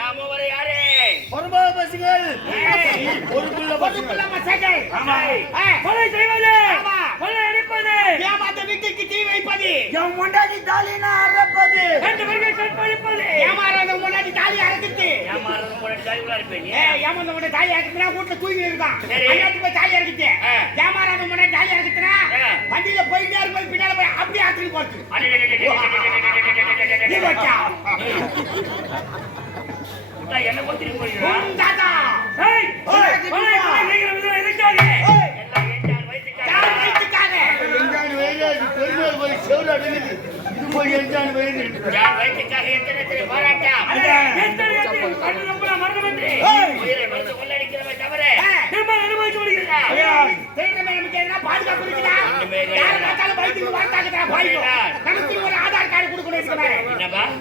நாம ஒரு யாரு பொறுப்பா பசங்கள் பொறுப்புள்ள பசங்கள் கொலை செய்வது கொலை அடிப்பது ஏமாத்த வீட்டுக்கு தீ வைப்பது என் முன்னாடி தாலினா அறப்பது ரெண்டு பேருக்கு கற்பழிப்பது ஏமாறாத முன்னாடி தாலி அறுக்குது ஏமாறது முன்னாடி தாலி உள்ள இருப்பேன் ஏமாந்த முன்னாடி தாலி அறுக்குதுன்னா வீட்டுல தூங்கி இருக்கான் அன்னைக்கு போய் தாலி அறுக்குது ஏமாறாத முன்னாடி தாலி அறுக்குதுன்னா வண்டியில போயிட்டே இருக்கும்போது பின்னால போய் அப்படியே அறுத்துட்டு போறது என்ன கொத்திட்டு போயிருக்கா தாத்தா ஆதார் கார்டு கொடுக்கணும்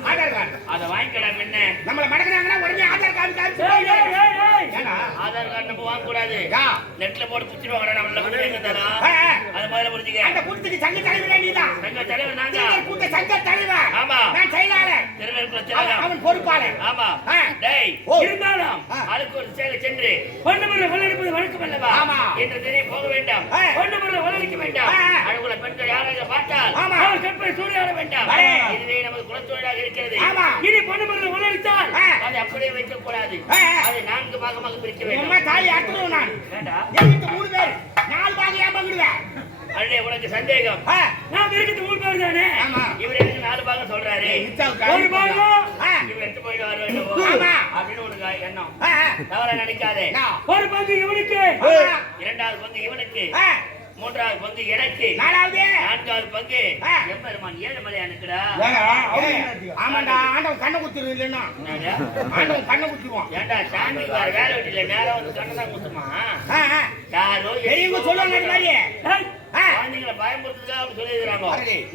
ஆதார் கார்டு அதை வாங்கிக்கலாம் என்ன நம்மள மடக்குறாங்கன்னா உடனே ஆதார் கார்டு ஆதார் கார்டு நம்ம வாங்க கூடாது நெட்ல போட்டு குத்திடுவாங்க நம்மள அது முதல்ல புரிஞ்சுக்க அந்த கூட்டத்துக்கு சங்க தலைவர் நீதான் சங்க தலைவர் நான் தான் கூட்ட சங்க தலைவர் ஆமா நான் செயலாளர் தெருவேற்குள்ள அவன் பொறுப்பாளர் ஆமா டேய் இருந்தாலும் ஆளுக்கு ஒரு சேலை சென்று பொண்ணுமர வளர்ப்பது வழக்கம் அல்லவா ஆமா என்று தெரிய போக வேண்டாம் பொண்ணுமர வளர்க்க வேண்டாம் அழகுள்ள பெண்கள் யாராக பார்த்தால் அவர் கற்பை சூறையாட வேண்டாம் இதுவே நமது குலத்தொழிலாக இருக்கிறது இனி பொண்ணுமர வளர்த்தால் அதை அப்படியே வைக்க கூடாது அதை 4 பாகமாக பிரிக்க வேண்டும் அம்மா தாய் அட்டுறோம் நான் வேண்டாம் எனக்கு 3 பேர் 4 பாகம் ஏன் பங்கிடுவேன் அண்ணே உனக்கு சந்தேகம் நான் இருக்குது 3 பேர் தானே இவர் எனக்கு 4 பாகம் சொல்றாரு ஒரு பாகம் இவர் எடுத்து போயிட்டு வர வேண்டும் ஆமா அப்படின்னு உனக்கு எண்ணம் தவற நினைக்காதே ஒரு பங்கு இவனுக்கு இரண்டாவது பங்கு இவனுக்கு மூன்றாவது பங்கு எனக்கு நான்காவது பங்கு எம்பெருமான் ஏழுமலையானுக்குடா ஆமாண்டா ஆண்டவன் கண்ணை குத்துரு இல்லைன்னா ஆண்டவன் கண்ணை குத்துருவான் ஏண்டா சாமி வேலை வெட்டில நேரம் வந்து கண்ணை தான் குத்துமா யாரோ எரியுங்க சொல்லுவாங்க அது மாதிரி குழந்தைங்களை பயன்படுத்துறதுக்காக அப்படி சொல்லிடுறாங்க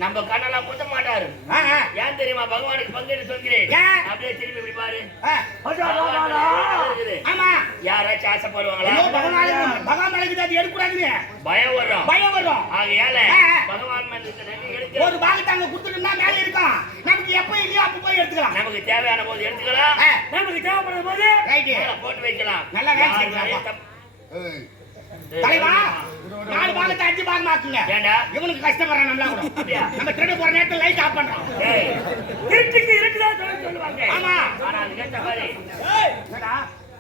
நம்ம கண்ணெல்லாம் குத்த மாட்டாரு ஏன் தெரியுமா பகவானுக்கு பங்கு சொல்கிறேன் அப்படியே திரும்பி இப்படி பாரு ஆமா யாராச்சும் ஆசைப்படுவாங்களா பகவான் அது எடுக்கூடாது பயம் வரும் ஆகையால பகவான் ஒரு பாகத்தை அங்க குடுத்துட்டோம்னா மேல இருக்கும் நமக்கு எப்ப இல்லையோ அப்ப போய் எடுத்துக்கலாம் நமக்கு தேவையான போது எடுத்துக்கலாம் நமக்கு தேவைப்படுற போது போட்டு வைக்கலாம் நல்லா வேலை தலைவா 4 பாகத்தை 5 பாகமாக்குங்க ஏண்டா இவனுக்கு கஷ்டப்படுறான் நம்மளா கூட நம்ம திருட போற நேரத்துல லைட் ஆஃப் பண்றோம் திருட்டுக்கு இருக்குதா சொல்லுவாங்க ஆமா ஆனா அது கேட்ட மாதிரி என்னடா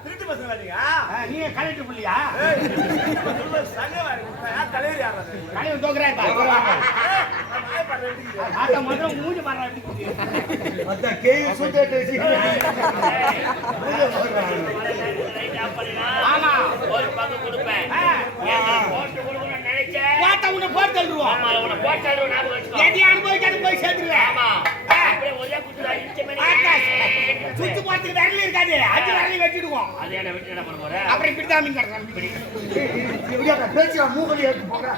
திருட்டு பசங்க வரீங்க நீ கலெக்டர் புள்ளியா தலைவர் யாரா தலைவர் தோக்குறாரு ஆட்ட மட்டும் மூஞ்சி மாறா அத கேய் சுத்தேசி ஆமா ஒரு பங்கு கொடுப்பேன் போட்டு கொடுக்கணும் நினைச்சேன் வாட்ட உன்னை போட்டு தள்ளுவோம் ஆமா உன்னை போட்டு தள்ளுவோம் நான் வெச்சுக்கோ எதி அனுபவிக்காத போய் சேர்த்துருவேன் ஆமா அப்படியே ஒரே குத்துடா இச்சமனே சுத்து போட்டு வரல இருக்காது அஞ்சு வரல வெட்டிடுவோம் அது என்ன வெட்டி என்ன பண்ண போற அப்புறம் இப்படி தான் மீன் கறறான் இப்படி இப்படியா பேசியா மூகலி எடுத்து போங்க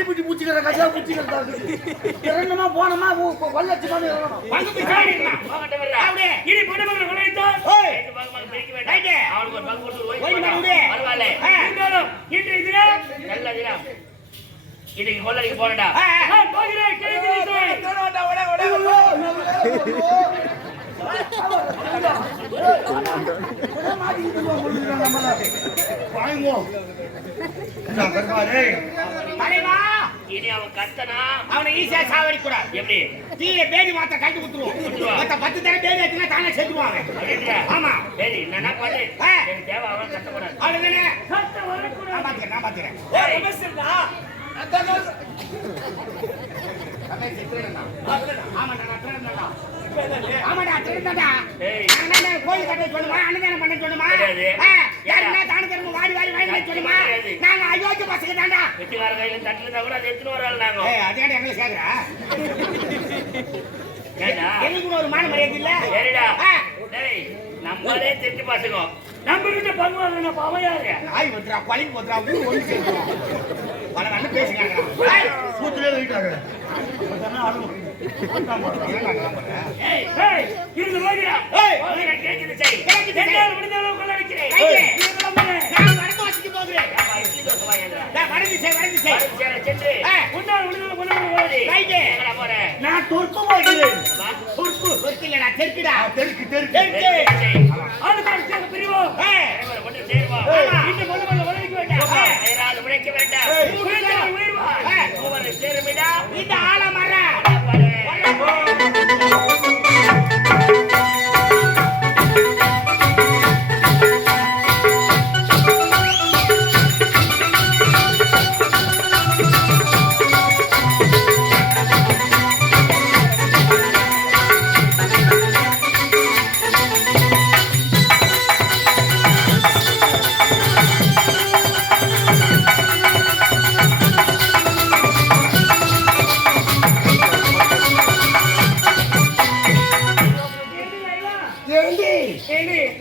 இப்படி முச்சிக்கற கஜா முச்சிக்கறதா இறங்கமா போனமா வல்லச்சி மாதிரி இறங்கணும் வந்து பிடிக்கணும் போகட்ட வரல அப்படியே இனி பொண்ணு கொலைத்தோ ரெண்டு பாகமாக பிரிக்க வேண்டாம் அவனுக்கு ஒரு பங்கு கொடுத்து ஓய் பரவாயில்லை இருந்தாலும் இன்று இதுல நல்ல தினம் இன்னைக்கு கொல்லைக்கு போறடா போகிறேன் கேக்குறீங்க ஓட இனி அவன் கத்தனா அவனை ஈஸியா சாவடி கூடாது எப்படி தீய பேதி மாத்த கண்டு குத்துருவோம் 10 தடவை பேதி வச்சுனா தானே செத்துவாங்க ஆமா சரி நான் பண்ணு எனக்கு தேவை அவன் கட்டக்கூடாது அவ்வளவுதானே கட்ட வரக்கூடாது நான் பாத்துறேன் ஆமாடா திருடா கோயில் கட்ட சொல்லுமா அன்னதானம் பண்ண சொல்லுமா யாருன்னா தான தர்மம் வாடி வாங்கி சொல்லுமா நாங்க அயோக்கிய பசங்க தாண்டா வெட்டிக்கார கையில தட்டுல இருந்தா கூட அதை எடுத்துட்டு வராங்க நாங்க அதே எங்களை கேக்குறா எங்களுக்கு ஒரு மான மரியாதை இல்ல சரிடா நம்மளே திருட்டு பசங்க நம்ம கிட்ட பங்குவாங்க பாவம் யாரு நாய் வந்துடா பழிக்கு வந்துடா ஊர் ஒன்று சேர்த்துவோம் பல நல்ல பேசுகிறாங்க கூத்துலேயே வைக்கிறாங்க இருந்து பசிக்கு போகிறேன். ஆமா, இட்லி தோசை வாங்கிடுறேன். வடக்கு செய். சென்று ஆ. முன்னாள் விடுதலை கொண்டு ஓடி ரைட்டு. எங்கடா போற? நான் தொற்கு போகிறேன். சொற்கு இல்லடா, தெற்குடா. தெற்கு ஆளுக்கார சேர்ந்து பிரிவோம். அனைவரும் ஒன்று சேருவோம். ஆமா. இன்று முதல்ல உழைக்க வேண்டாம். வயிறால் உழைக்க வேண்டாம். உழைத்தால் உயிர்வாள். மூவரும் சேருமிடா. இந்த ஆலமர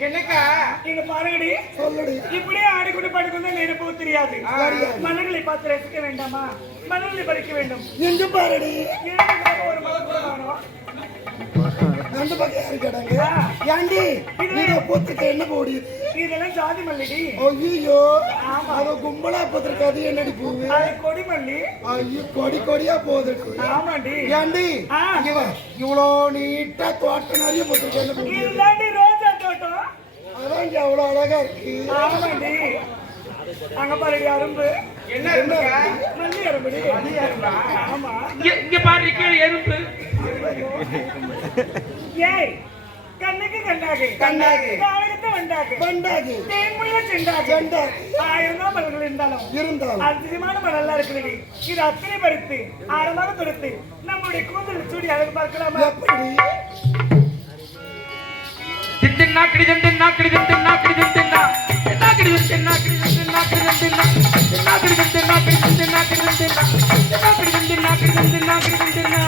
என்னக்கா நீங்க பாருங்கடி, சொல்லுடி. இப்படியே ஆடிக்கொண்டு பாடிக்கொண்டு நினைப்பவும் தெரியாது. மன்னர்களை பார்த்து ரசிக்க வேண்டாமா? மன்னர்களை படிக்க வேண்டும். எங்க பாருடி ஏழைகளுக்கு ஒரு மகன் கூட வேணும். ரெண்டு பக்கம் யாரு கேட்டாங்க ஏண்டி நீங்க பூத்துக்கு என்ன போடி இதெல்லாம் ஜாதி மல்லிடி. ஐயோ அத கும்பலா போத்திருக்காது என்னடி பூவு அது கொடி மல்லி. ஐயோ கொடியா போகுது ஆமாண்டி. ஏண்டி இங்க வா. இவ்வளோ நீட்டா தோட்டம் நிறைய போத்திருக்க என்ன பூவு இதுதாண்டி ரோஜா தோட்டம். அதான் இங்க அவ்வளோ அழகா இருக்கு ஆமாண்டி. அங்க பாருடி அரும்பு. என்ன இருக்குங்க மல்லி அரும்புடி. ஆமா. இங்க பாரு கீழே எறும்பு. ஏய், கண்ணுக்கு கண்ணாகு காலுக்கு வண்டாகு பண்டாகு தேன்முடிய செண்டாகு செண்டாகு. 1000 மலர்கள் இருந்தாலும் அதிகமான மலர்லாம் இருக்குது. இது அத்தனை பறித்து ஆழமாக தொடுத்து நம்முடைய கூந்தல் சூடி அழகு பார்க்கலாமா? எப்படி தின்னா கிடி தின்னா கிடி தின்னா கிடி தின்னா தின்னா கிடி தின்னா கிடி தின்னா கிடி தின்னா தின்னா கிடி தின்னா கிடி தின்னா கிடி தின்னா தின்னா கிடி தின்னா கிடி தின்னா கிடி தின்னா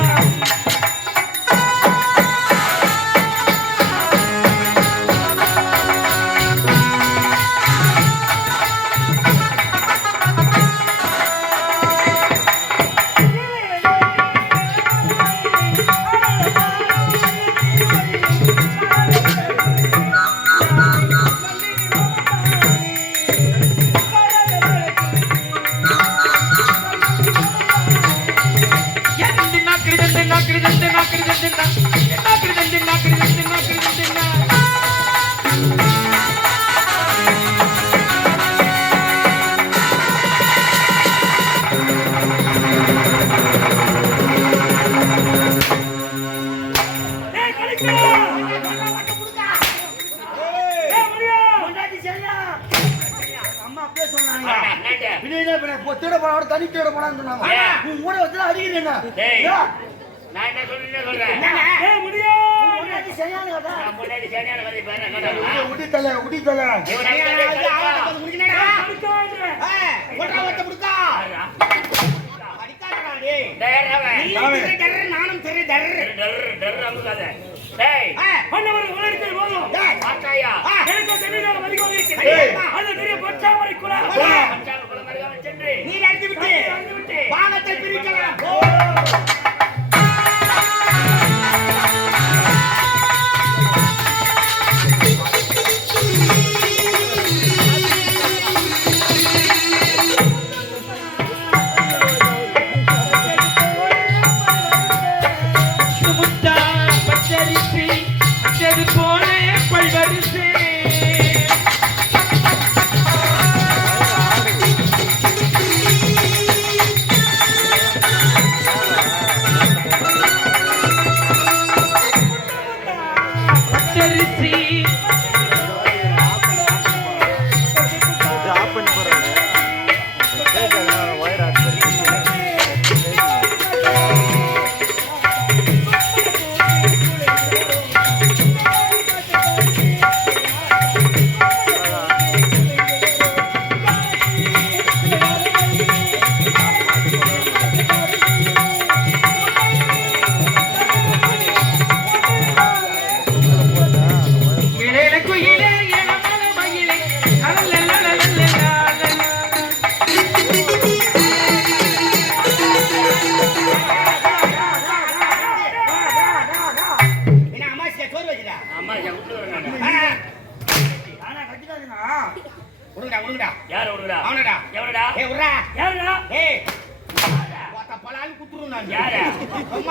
தேட போனா தனி தேட போனான்னு சொன்னாங்க உன் கூட வச்சு அடிக்கிறேன் டேய், நான் என்ன சொல்றேன்? ஏய், முடியா. சரியான கதை நான் முன்னாடி சரியான கதை பாரு, என்னடா? உடி தலை இவன் நானும் தெரு டர் டர் அமுகாத. டேய், பண்ணவர் உலகத்தை போதும். பார்த்தாயா? எனக்கு தெரியாத மதிக்கோடு இருக்கு. அது பெரிய பச்சாமரை குலம். பச்சாமரை குலம் மரியாதை சென்று நீ அடித்து விட்டு பானத்தை பிரிக்கலாம்.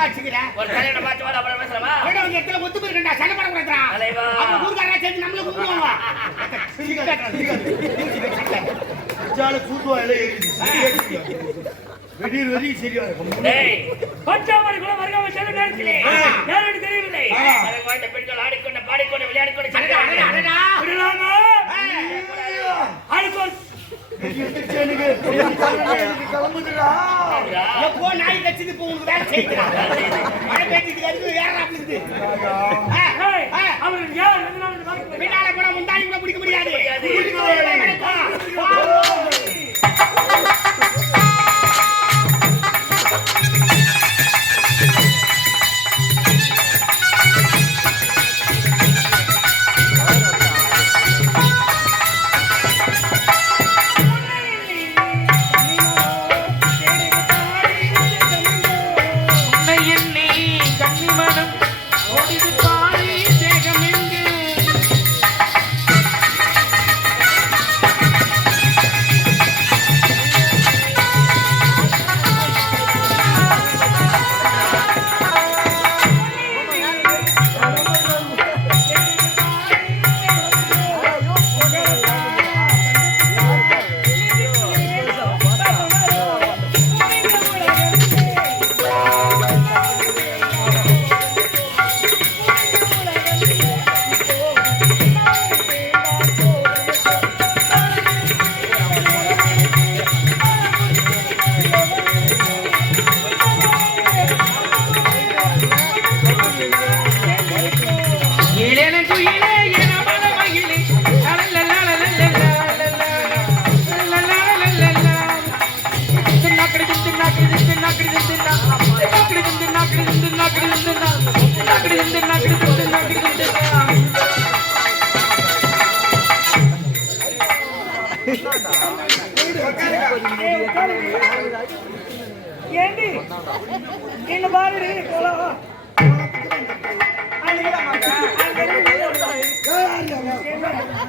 சம்பாதிச்சுக்கிற ஒரு கல்யாணம் பார்த்து வர அப்புறம் பேசலாமா? விட உங்க இடத்துல ஒத்து போயிருக்கா சண்டை போடக்கூடாதுடா தலைவா. அப்ப ஊர்க்காரா சேர்ந்து நம்மள கூப்பிடுவாங்க வெடி சரியா இருக்கும் டேய் பச்சாமரை குலம் வருகாம செல்லும் நேரத்திலே யாருக்கு தெரியவில்லை எனக்கு வாழ்ந்த பெண்கள் ஆடிக்கொண்டு பாடிக்கொண்டு விளையாடிக்கொண்டு அடடா, அடடா, அடடா. விடலாமா ஆளுக்கோள் எப்போ நாய் கட்சிது இப்போ உனக்கு வேலை செய்யலாம் மழை பேச்சுக்கு வந்து வேற இருக்குது அவர் யார் எதனால பார்க்க பின்னால போனா முந்தாணி கூட பிடிக்க முடியாது உன்னை எண்ணி கன்னிமனம் ஓடிது பாடி தேகமெங்கு ஏலேன குயிலே என மனமகிழே ஏண்டி என்ன பாருடி கோலம்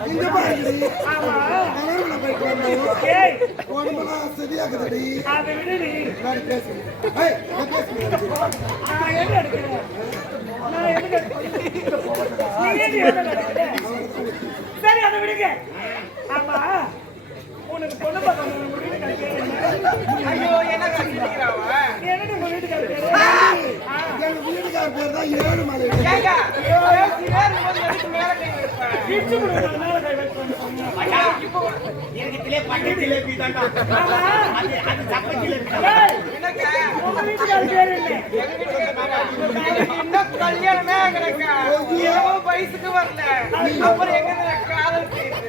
இந்த மாதிரி ஆமா கலர்ல போயிட்டு வந்தோம் ஏய் உடம்பெல்லாம் சரியாக்குதடி அதை விடுடி நான் பேசுறேன் ஏய் நான் பேசுறேன் நான் எங்க எடுக்கிறேன் நான் எங்க எடுக்கிறேன் நீ ஏண்டி எங்க எடுக்கிறேன் சரி அதை விடுங்க ஆமா உனக்கு பொண்ணு பார்க்கணும் உங்க வீட்டுக்கு கேட்கிறேன் ஐயோ என்ன கட்டிக்கிறாவ என்னடி உங்க வீட்டுக்கு கேட்கிறேன் எங்க வீட்டுக்கார பேர் தான் ஏழு மலை ஏங்க ஐயோ சிவேர் வந்து மேல கை வைப்பேன் இச்சு கூட மேல கை வைப்பேன் எனக்கிலே பட்டு ஜிலேபி தான்டா ஆமா அது அது சப்ப ஜிலேபி ஏய் என்னங்க உங்க வீட்டுக்கு பேர் என்ன எங்க வீட்டுக்கு இன்னும் கல்யாணமே ஆகலங்க ஏவோ வயசுக்கு வரல அப்புறம் எங்க காதல் செய்யுது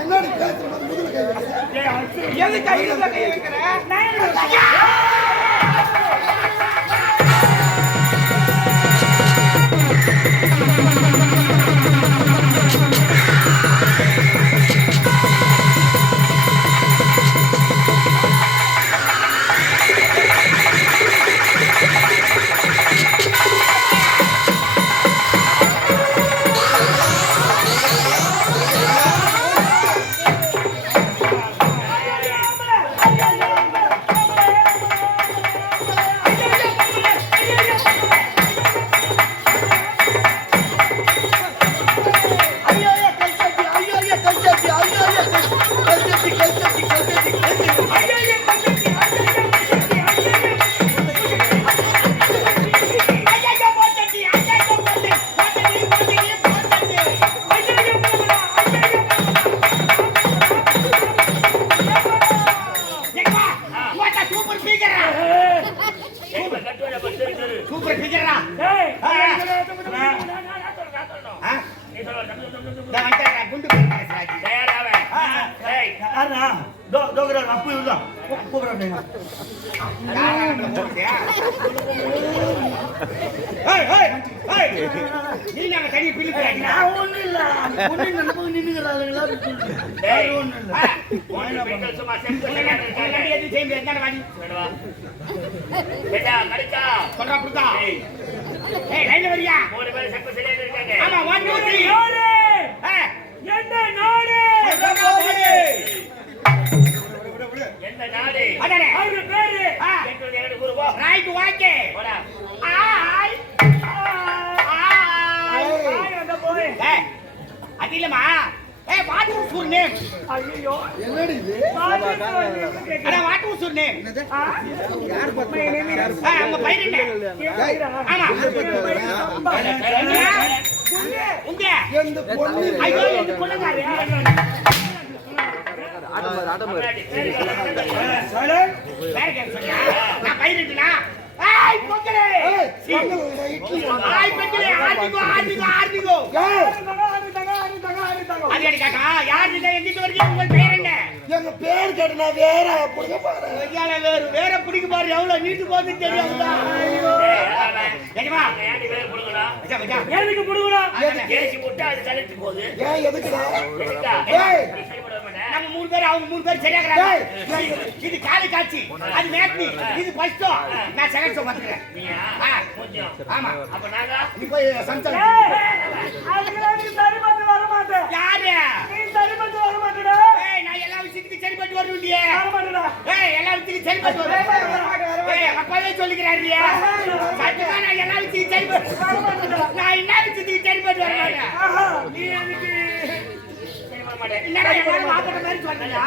என்னடி பேசுறது முதல்ல கை வைக்கிறேன் எது கையில கை வைக்கிறேன் சூப்பர் பிகரா ஏய் குண்டு பேசுறாங்க தயாராவே டேய் அண்ணா டோகரா அப்பு இல்ல கூப்பிடுறேன் ஏய் ஏய் ஏய் நீ நம்ம தனி பிள்ளைங்க நான் ஒண்ணு இல்ல ஒண்ணு நம்ம நின்னுங்கறாங்களா டேய் ஒண்ணு இல்ல மூணு பெண்கள் சும்மா செம்பு கண்ணாடி இருக்காங்க எது செய்ய என்ன வாடி வேணுவா பேட்டா கடிச்சா சொல்றா புடுதா ஏய் ஏய் லைன்ல வரியா மூணு பேர் செம்பு சரியா இருக்காங்க ஆமா 1 2 3 நாடு ஏய் என்ன நாடு எந்த நாடு அடடே அவங்க பேரு கேட்டது எனக்கு ஒரு இல்லம்மா வாட் வாஸ் யுவர் நேம்? ஐயோ என்னடி இது அட வாட் வாஸ் யுவர் நேம்? உங்க பையன் என்ன? ஆமா உங்க எந்த பொண்ணு ஐயோ இந்த பொண்ணுங்க வேற கேட்க சொல்லியா? நான் பையன் இருக்கா? ஏய் பொங்கலே இட்லி ஆய் பொங்கலே ஆர்டிகோ அது அடி காக்கா யார் நீங்க எங்கிட்டு வரீங்க? உங்க பேர் என்ன? எங்க பேர் கேட்டனா வேற புடிக்க பாரு ஐயால வேற பிடிக்க பாரு எவ்வளவு நீட்டு போகுது தெரியுமா? ஏஜமா ஏண்டி வேற புடுங்கடா? மச்சா மச்சா எதுக்கு புடுங்கடா? கேசி போட்டு அது கலட்டி போகுது. ஏன் எதுக்குடா எதுக்கா? ஏய் நம்ம மூணு பேர் அவங்க மூணு பேர் சரியாக்குறாங்க. இது காலை காட்சி அது மேட்னி இது ஃபர்ஸ்ட் நான் செகண்ட் ஷோ பாத்துக்கிறேன். நீயா? கொஞ்சம் ஆமா. அப்ப நாங்க நீ போய் சம்சல் அதுக்கு சரி பண்ணி வர மாட்டேன். யாரு? நீ சரி பண்ணி வர மாட்டேடா. ஏய் நான் எல்லா விஷயத்துக்கும் சரி பண்ணி வரணும்டியே. வர மாட்டேடா. ஏய் எல்லா விஷயத்துக்கும் சரி பண்ணி வரணும். ஏய் அப்பவே சொல்லிக்கிறாருடியே. சத்தியமா நான் எல்லா விஷயத்துக்கும் சரி பண்ணி வர மாட்டேன். நான் என்ன விஷயத்துக்கும் சரி பண்ணி வர மாட்டேன். நீ எதுக்கு சரி பண்ண மாட்டே? என்னடா எல்லாரும் மாத்தற மாதிரி சொல்றீங்க?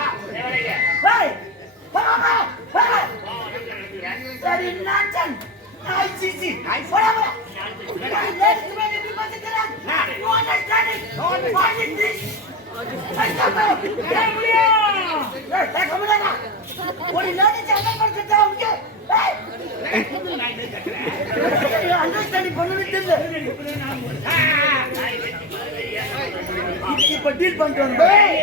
ஏய் பாபா பாபா சரி நாச்சன் ஐ சிசி ஐ போடா let's make it possible you understand it what is this ஏய் முடியா ஏய் கமலா ஒரு லாடி சண்டை பண்ணிட்டா உங்க ஏய் அண்டர்ஸ்டாண்டிங் பண்ணவே தெரியல இப்ப டீல் பண்ணிட்டு ஏய்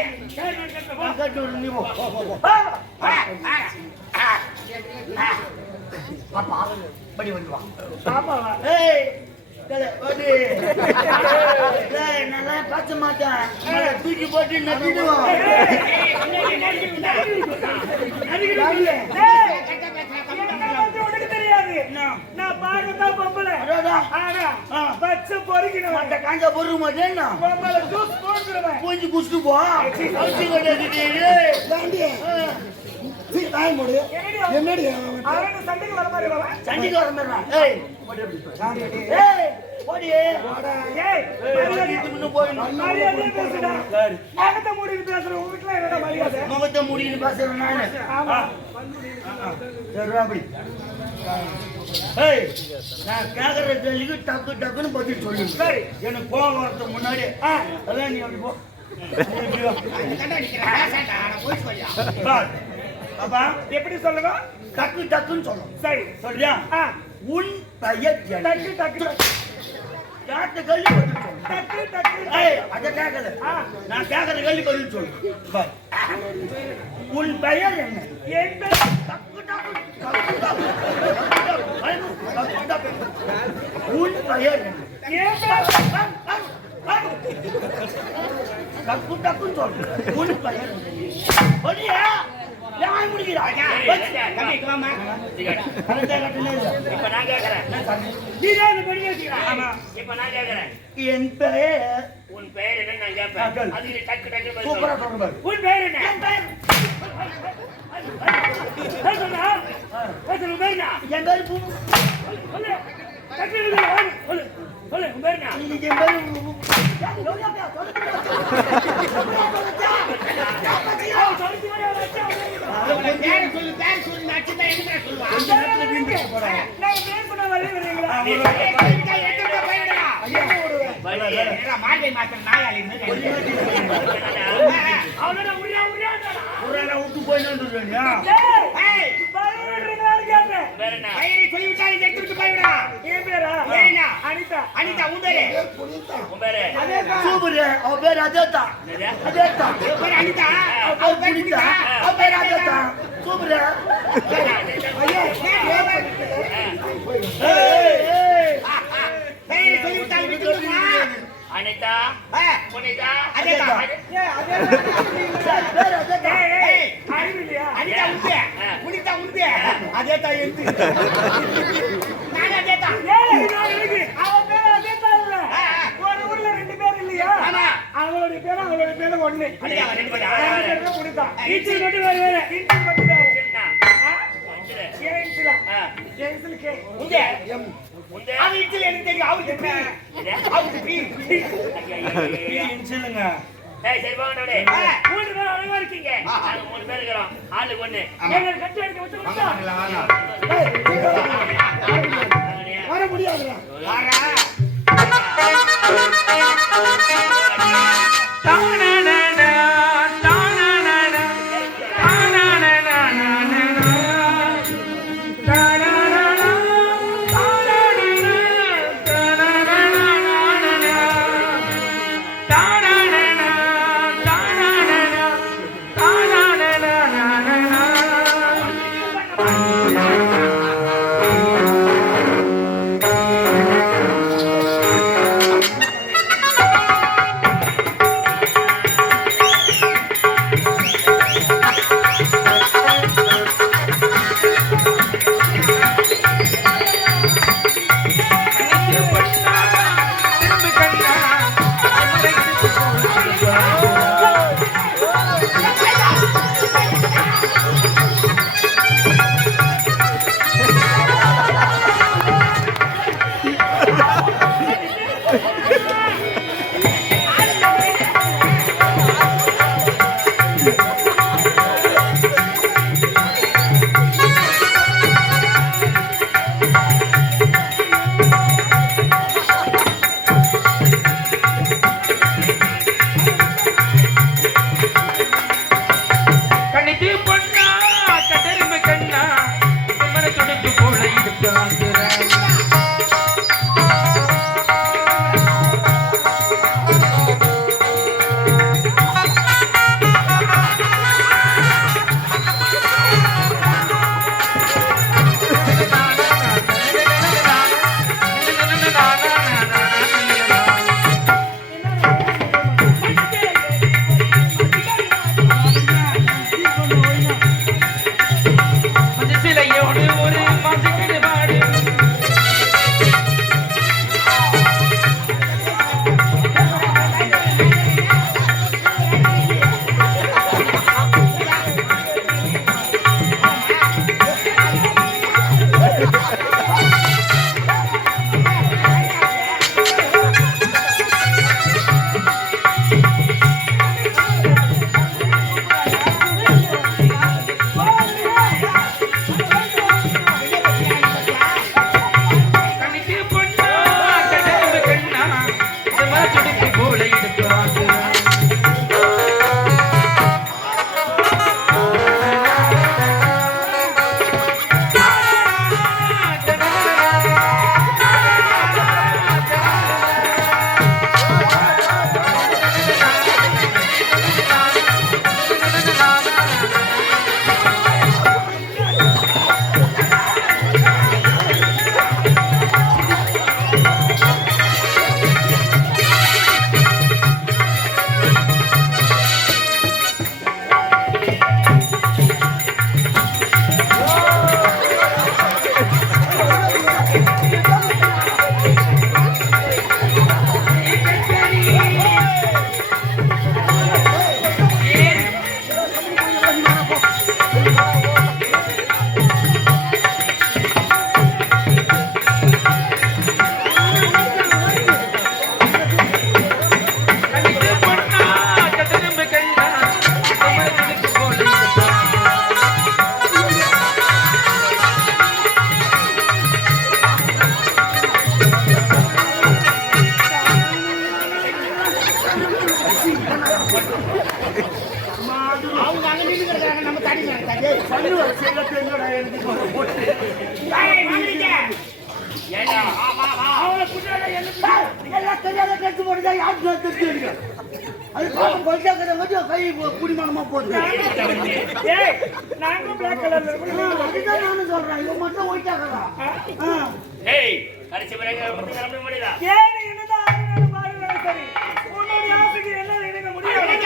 பாப்பா படி வந்து வா பாப்பாவா? ஏய் படி ஏய் நல்லா பாச்ச மாட்டேன் தூக்கி போட்டு நட்டிடுவான் உனக்கு தெரியாது நான் பாக்கத்தான் பொம்பளை. ஆனா பச்சை பொறுக்கணும். அந்த காஞ்சா பொறுக்க மாட்டேன் பொம்பளை ஜூஸ் போட்டுருவேன். பூஞ்சி குடிச்சிட்டு போ அவுச்சி கொண்டாடி தாண்டி சீ தாய் மூடு என்னடி அவன் சண்டைக்கு வர மாதிரி வரவன். சண்டிக்கு வர மாதிரி ஏய் ஏய் போடி ஏய் போய் பேசுடா. முகத்தை மூடிட்டு பேசுற உங்க வீட்டுல என்னடா மரியாதை? முகத்தை முடின்னு பேசுறேன் நானு ஆமா. சரி அப்படி ஏய் நான் கேக்குற கேள்விக்கு டக்கு டக்குன்னு பதில் சொல்லு. சரி. எனக்கு கோவம் வரதுக்கு முன்னாடி அதான் நீ அப்படி போ அப்பா எப்படி சொல்லுங்க? டக்கு டக்குன்னு சொல்லணும். சரி சொல்றியா? உன் பெயர் என்ன? டக்கு டக்கு கேட்ட கேள்வி பதில் சொல்லு. டக்கு டக்கு ஏய் அத கேட்கல. நான் கேக்குற கேள்வி பதில் சொல்லு. பார். உன் பெயர் என்ன? என் பேர் டக்கு டக்கு டக்கு டக்கு. டக்கு டக்கு. உன் பெயர் என்ன? என் பேர் டக்கு டக்குன்னு சொல்லு. உன் பெயர் என்ன? ஒடியா யார் முடிக்கிறா? தம்பி வாமா. இப்ப நான் கேக்குறேன். நீ தான் படி வச்சிரா. ஆமா. இப்ப நான் கேக்குறேன். என் பெயர் உன் பெயர் என்னன்னு நான் கேட்பேன். அது நீ டக்கு டக்கு பதில் சூப்பரா சொல்லு. சொல்ற பாரு. உன் பெயர் என்ன? என் பெயர் பேசுடா. பேசுற உன் பெயர் என்ன? என் பேர் பூ. சொல்லு. டக்கு சொல்லு. சொல்லு. சொல்லு உன் பெயர் என்ன? இன்னைக்கு என் பேர் விட்டு போய் அனிதா. அனிதா உன் பேரு புனிதா சூப்பர். அவ பேர் அதேதான். அதேதான். பேர் அனிதா. அவ பேர் புனிதா. அவ பேர் அதேதான். சூப்பர். அனிதா. புனிதா. அதேதான். பேர் அதேதான். அனிதா உண்டு. புனிதா உண்டு. அதேதான் எழுது. நான் அதேதான். அவன் பேர் அதே தான் இல்ல. ஒரு ஊர்ல ரெண்டு பேர் இல்லையா? அவங்களுடைய பேரும் ஒண்ணு. புனிதா. ஈச்சல் மட்டும் வேற வேற. ஈச்சல் மட்டும் வேற. இட்லா ஆ. எங்களுக்கு முந்தே எம் முந்தே அது இட்லி எனக்கு தெரியும் அவருக்கு பி அவருக்கு பி சொல்லுங்க ஏய் சரி போங்கடே ஆ, 3 பேர் அழகா இருக்கீங்க நாங்க 3 பேர் இருக்கோம் ஆளுக்கு ஒண்ணு எங்க கட்டி எடுக்க வச்சு விட்டா வர முடியாதுடா அவங்க அங்க நின்று கிடக்குறாங்க, நம்ம தடி மேல தடி. பண்ணு வர சரியா தெரிஞ்சோடா எனக்கு போட்டு. ஏய் வாங்கடிங்க ஏடா வா வா அவளை புடிச்சா எல்லாம் தெரியாத கெட்டு போடுதா யாருக்கு தெரிஞ்சுங்க. அது பாப்பம் கொல்லியாக்கற வந்து கை குடிமனமா போகுது. ஏய் நாங்க பிளாக் கலர்ல இருக்கோம். அதுதான் நானும் சொல்றேன். இவன் மட்டும் ஒயிட்டாக்கறா. ஏய் கடைசி வரைக்கும் வந்து கிளம்ப முடியல ஏய் என்னதான் ஆனாலும் பாருங்க சரி. உன்னோட ஆசைக்கு என்ன எடுக்க முடியாது.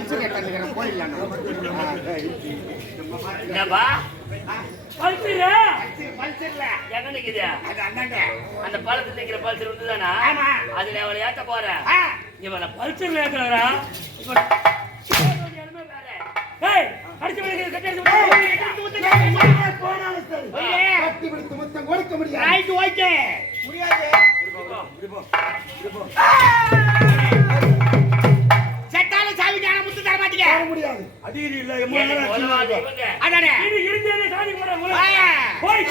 பல்சர் கட்டுக்கிறேன் போயிடலாம் என்னப்பா பல்சிரா பல்சர்ல எங்க நிக்குது அது அண்ணாண்ட அந்த பழத்துல நிக்கிற பல்சர் வந்துதானா ஆமா. அதுல அவளை ஏத்த போறேன் ஆ, இவளை பல்சர்ல ஏத்துறா ஏய் அடிச்சு விடுங்க கட்டி போனாலும் சரி ஓகே. கட்டி பிடித்து முத்தம் கொடுக்க முடியாது ரைட் ஓகே முடியாது செட்டால சாவி ஞான முத்து தர மாட்டீங்க தர முடியாது அதிகரி இல்ல இவங்க அதானே இது இருந்தே சாதி போற வாயா. போய்